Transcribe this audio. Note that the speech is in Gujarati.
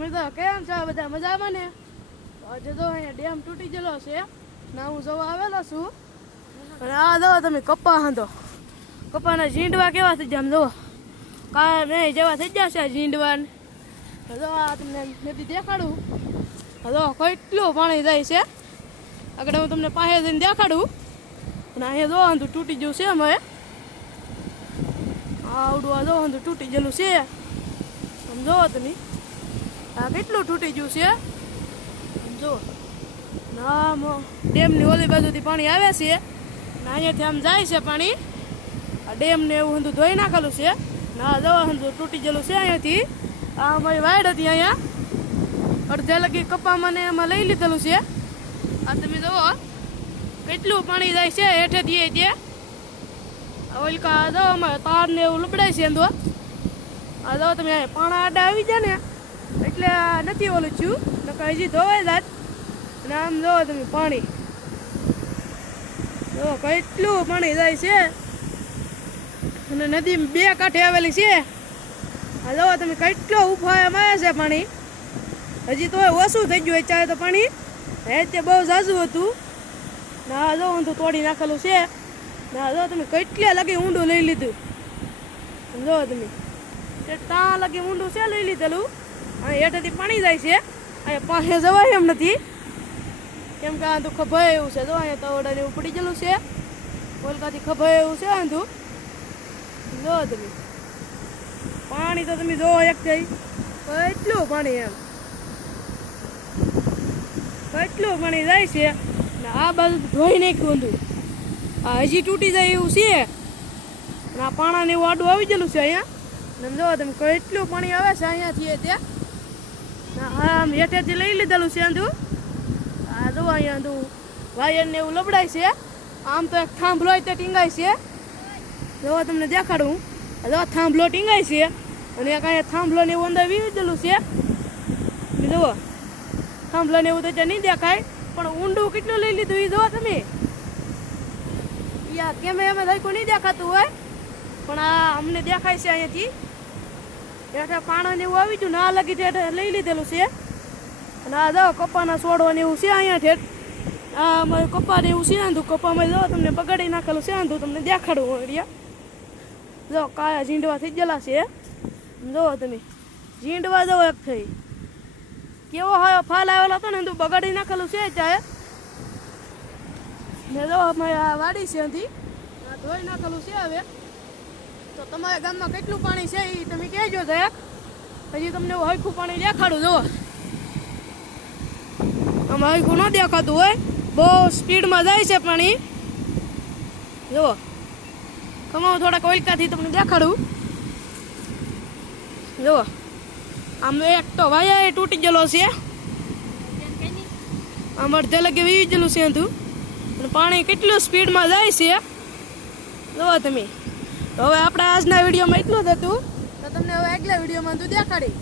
મિત્રો કેમ છો બધા મજામાં ને? આજે તો અહીંયા ડેમ તૂટી ગયેલો છે ના હું જોવા આવેલો છું. અને આ જો તમે કપ્પા હાંધો કપ્પાના ઝીંડવા કેવા થઈ જાય, આમ જુઓ કાંઈ નહીં જેવા થઈ ગયા છે આ ઝીંડવા. જો આ તમને નદી દેખાડું, જો કેટલું પાણી જાય છે. આગળ હું તમને પાસે જઈને દેખાડું. અને અહીંયા જો હાંધું તૂટી ગયું છે. અમે આવડું આ જો હાંધું તૂટી ગયેલું છે. આમ જોવો તમે આ કેટલું તૂટી ગયું છે. જો આમ ડેમની ઓલી બાજુથી પાણી આવે છે ને અહીંયાથી આમ જાય છે પાણી. આ ડેમને એવું હંધું ધોઈ નાખેલું છે. ના જવા હંધું તૂટી ગયેલું છે. અહીંયાથી આ અમારી વાડ હતી, અહીંયા અડધે લગી કપ્પામાં ને એમાં લઈ લીધેલું છે. આ તમે જુઓ કેટલું પાણી જાય છે હેઠેથી તે. ઓલકા જો અમારે તાર ને એવું લપડાય છે એમ. આ જો તમે પાણા આડા આવી જાય ને એટલે નથી ઓલું છું નકર હજી ધોવાય જાત. અને આમ જો તમે પાણી જો કેટલું પાણી જાય છે. અને નદી બે કાંઠે આવેલી છે. આ જો તમે કેટલો ઉફાળામાં આવે છે પાણી. હજી તો ઓછું થઈ ગયું અત્યારે તો પાણી. તે બહુ ઝાઝું હતું. ના જો ઊંધું તોડી નાખેલું છે. ના જો તમે કેટલે લગી ઊંડું લઈ લીધું. જો તમે ત્યાં લગી ઊંડું છે લઈ લીધેલું. અહીં હેઠેથી પાણી જાય છે. અહીંયા પાસે જવાય એમ નથી કેમ કે આ તો ખભાય એવું છે. જો અહીંયા તવડાને એવું પડી ગયેલું છે. કોલકાથી ખભાય એવું છે આંધું. જો તમે પાણી તો તમે જોવો એક થઈ કેટલું પાણી એમ કેટલું પાણી જાય છે. ને આ બાજુ ધોઈ નાખ્યું ઊંધું. આ હજી તૂટી જાય એવું છે. અને આ પાણાને એવું આડું આવી ગયેલું છે અહીંયા. ને જો તમે કેટલું પાણી આવે છે અહીંયાથી ત્યાં. આમ હેઠેથી લઈ લીધેલું છે આંધું. આ જો અહીંયા આંધું વાયર ને એવું લબડાય છે. આમ તો એક થાંભલો તે ટીંગાય છે. જો તમને દેખાડું. જો થાંભલો ટીંગાય છે અને એક અહીંયા થાંભલો ને એવું અંદર વીજેલું છે. જુઓ થાંભલો ને એવું તો ત્યાં નહીં દેખાય પણ ઊંડું કેટલું લઈ લીધું એ જુઓ તમે. યા કેમેરામાં લખ્યું નહીં દેખાતું હોય પણ આ અમને દેખાય છે અહીંયાથી. હેઠે પાણા ને એવું આવી ગયું ના લગી હેઠે લઈ લીધેલું છે. અને આ જાઓ કપ્પાના છોડવા ને એવું છે અહીંયા ઠેઠ. આ અમારે કપ્પા ને એવું છે આંધું. કપ્પામાં જો તમને બગાડી નાખેલું છે આંધું. તમને દેખાડું અહીંયા જો કાયા ઝીંડવા થઈ ગયેલા છે. જુઓ તમે ઝીંડવા જવો એક થઈ કેવો હોય ફાલ આવેલો હતો ને એનું બગાડી નાખેલું છે ચાહે. ને જો અમારે આ વાડી છે અહીંથી આ ધોઈ નાખેલું છે. હવે તો તમારા ગામમાં કેટલું પાણી છે એ તમે કહેજો જરાક. હજી તમને હરખું પાણી દેખાડું. જુઓ આમાં હરખું ન દેખાતું હોય બહુ સ્પીડમાં જાય છે પાણી. જુઓ કમાવું થોડાક ઓલકાથી તમને દેખાડું. જુઓ આમ એક તો વાયા તૂટી ગયેલો છે. આમ અડધે લગે વી ગયેલું છે તું. અને પાણી કેટલું સ્પીડમાં જાય છે જુઓ તમે. તો હવે આપણે આજના વિડીયોમાં એટલું જ હતું. તો તમને હવે આગલા વિડીયોમાં તું દેખાડી.